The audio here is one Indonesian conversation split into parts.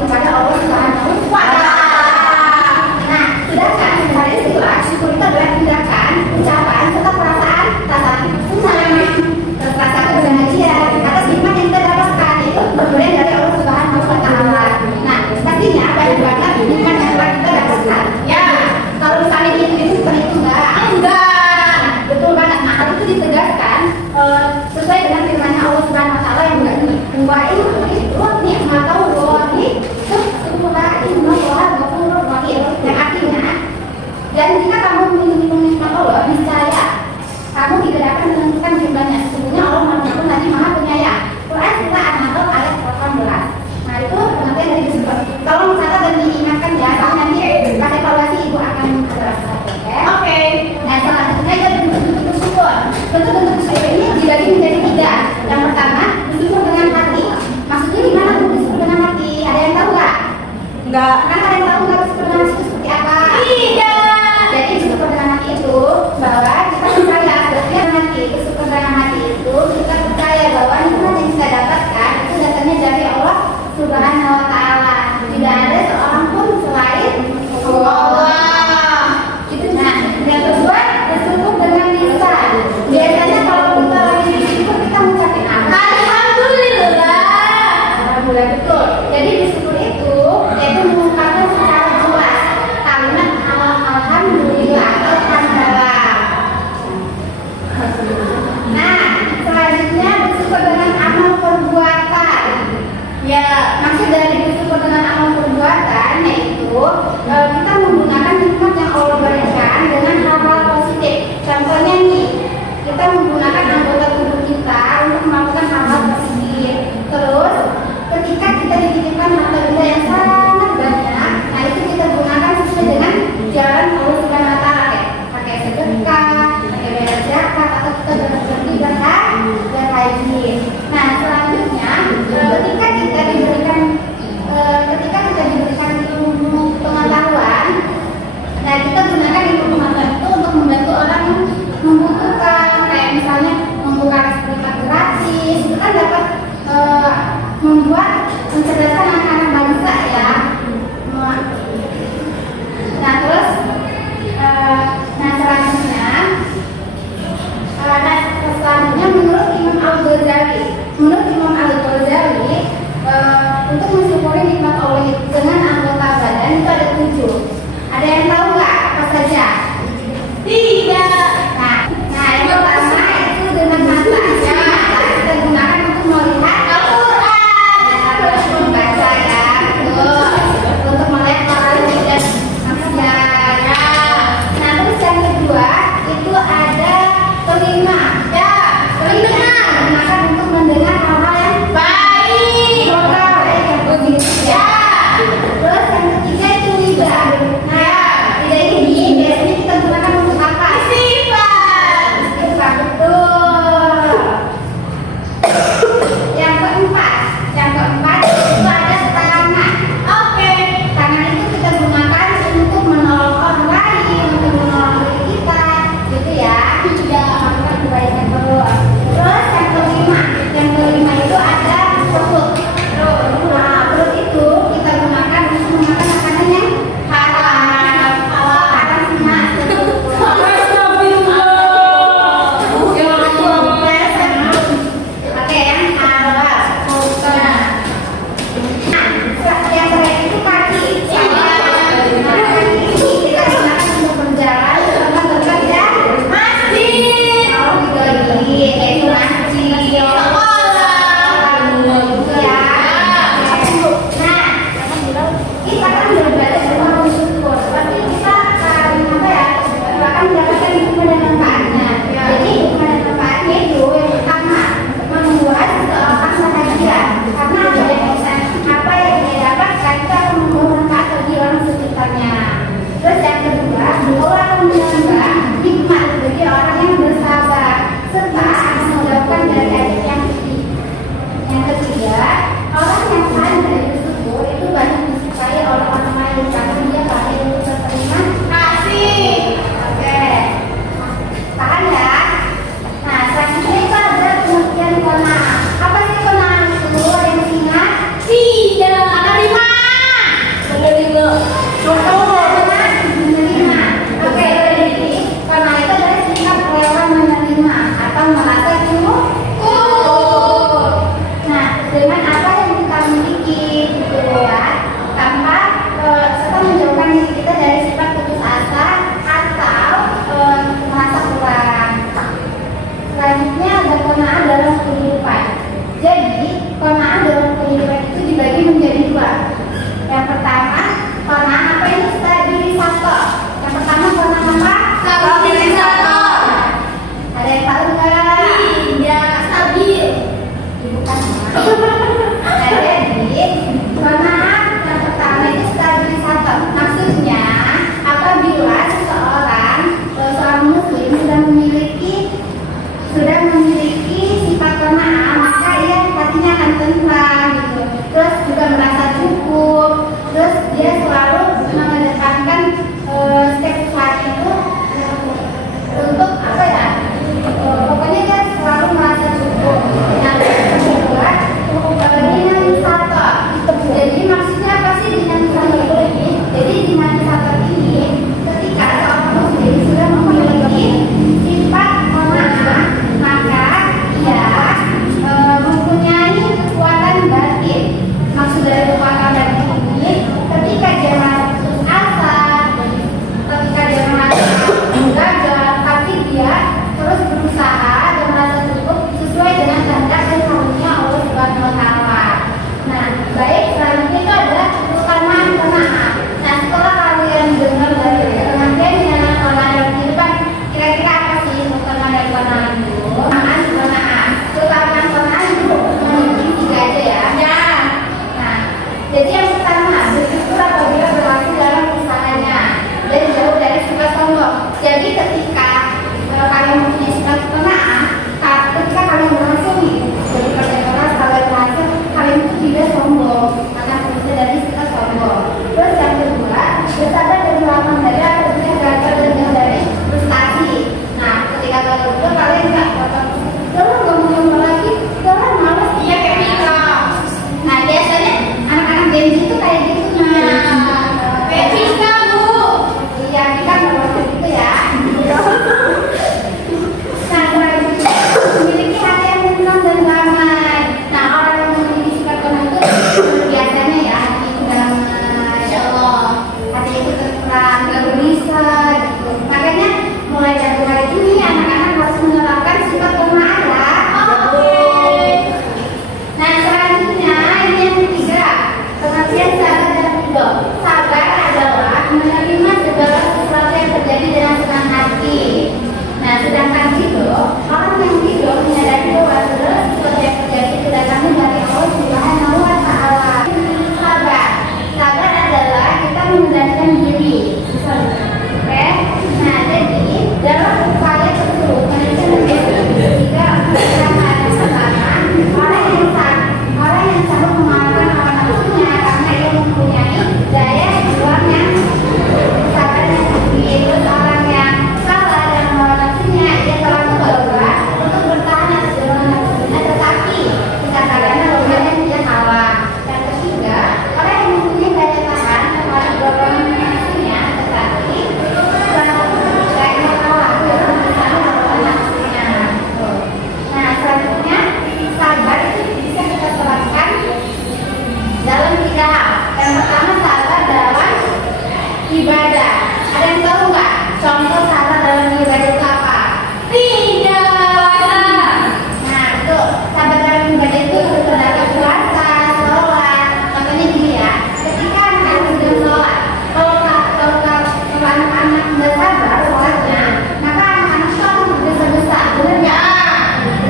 kepada Allah Subhanahu wa Ta'ala. Nah, sedangkan pada istilah syukur itu adalah tindakan, ucapan, serta perasaan rasa senang, rasa kebahagiaan atas nikmat yang kita dapatkan itu berpemberian dari Allah Subhanahu wa Ta'ala. Nah, pastinya banyak banget nikmat yang telah kita dapatkan. Ya, kalau misalnya itu bukan itu enggak, betul banget. Nah, hal itu ditegaskan sesuai dengan firman Allah Subhanahu wa Ta'ala yang berbunyi wa itu nikmat Allahi yang artinya, dan jika kamu memiliki nikmat Allah, niscaya kamu tidak dapat menentukan jumlahnya. Sesungguhnya Allah Maha Lagi Maha Penyayang. Quran surah An-Nahl ayat 18. Nah, itu pengertian dari disebut. Tolong mencatat dan diingatkan ya, nanti pas evaluasi ibu akan menjelaskan. Oke. Nah, selanjutnya ada bentuk-bentuk bersyukur. Bentuk-bentuk bersyukur ini dibagi menjadi 3. Yang pertama, bersyukur dengan hati. Maksudnya gimana tuh bersyukur dengan hati? Ada yang tahu nggak? Enggak. Kan ada yang tahu nggak bersyukur dengan hati seperti apa? Iya. Jadi bersyukur dengan hati itu bahwa kita percaya dengan hati. Bersyukur dengan hati itu kita percaya bahwa nikmat yang kita dapatkan itu datangnya dari Allah Subhanahu wa Ta'ala. Tidak ada seorang pun selain Allah. Itu. Nah, yang kedua, bersyukur dengan lisan. Biasanya kalau kita lagi bersyukur kita mengucapkan apa? Alhamdulillah. Alhamdulillah, betul. Jadi bersyukur itu yaitu mengungkapkan secara jelas kalimat alhamdulillah atau hamdalah. Nah, selanjutnya bersyukur dengan amal perbuatan. Ya, maksud dari bersyukur dengan mengendalikan diri. Oke, nah jadi dalam upaya tersebut manusia menjadi jika ada pertama orang yang sanggup mengalahkan hawa nafsunya karena ia mempunyai daya juang yang sabar dan tinggi. Terus orang yang salah dan hawa nafsunya ia telah mencoba untuk bertahan atas hawa nafsunya, tetapi kekalahannya membuatnya tidak kalah. Dan ketiga, orang yang mempunyai daya tahan terhadap dorongan nafsunya, tetapi nah, selanjutnya sabar itu bisa kita terapkan dalam 3 hal. Yang pertama, sabar dalam ibadah. Ada yang tahu nggak contoh sabar dalam ibadah itu apa? Tidak. Nah, itu sabar dalam ibadah itu terdapat puasa, sholat. Contohnya gini ya, ketika anak sedang sholat, kalau anak-anak nggak sabar sholatnya, maka anak-anak itu akan berdosa-dosa. Benar nggak?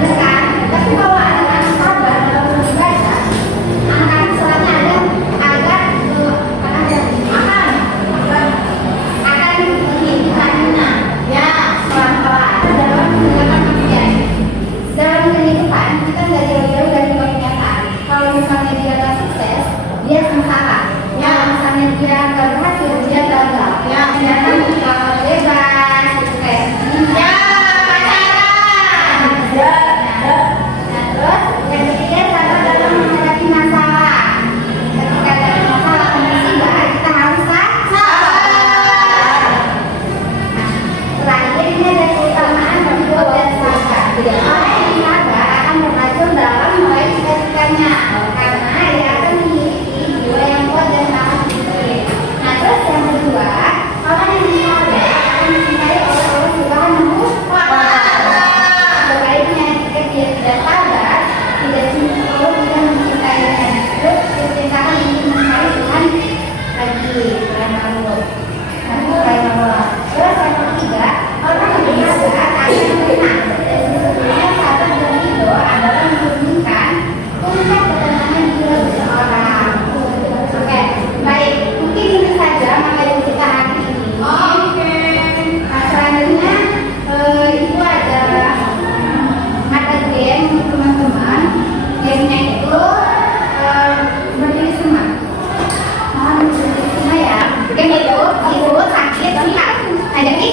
Benar kan? Tapi kalau anak-anak sabar dalam beribadah, anak-anak sholatnya akan kehidupannya ya pelan-pelan dalam meninggalkan maksiat. Dalam kehidupan kita nggak jauh-jauh dari kenyataan. Kalau misalnya dia nggak sukses, dia sengsara. Ya, misalnya dia nggak berhasil, dia gagal. Ya, jangan kalau bebas, gitu kayak ya pacaran. Nah, terus yang ketiga sabar dalam menghadapi masalah. Ketika ada masalah musibah, kita harus sabar. Terakhir ini ada keutamaan berbuat dan sabar. Orang yang sabar akan berhasil dalam meraih cita-citanya karena ia akan memiliki jiwa yang kuat dan tahan disiplin. Nah, terus yang kedua, orang yang sabar akan mencintai Allah Subhanahu wa Ta'ala. Sebaliknya, jika dia tidak sabar, tidak mencintainya, terus diperintahkan untuk mencari Tuhan lagi selain Allah. Terus yang ketiga, orang yang sabar akan menang. Dan sesungguhnya sabar dan ridho adalah mencerminkan puncak ketenangan jiwa seseorang. Oke, baik. Mungkin ini saja materi kita hari ini. Oke. Nah, selanjutnya itu ada game untuk teman-teman. Gamenya itu berdiri semua. Berdiri semua ya. Game itu sakit, bentar. Nah, jadi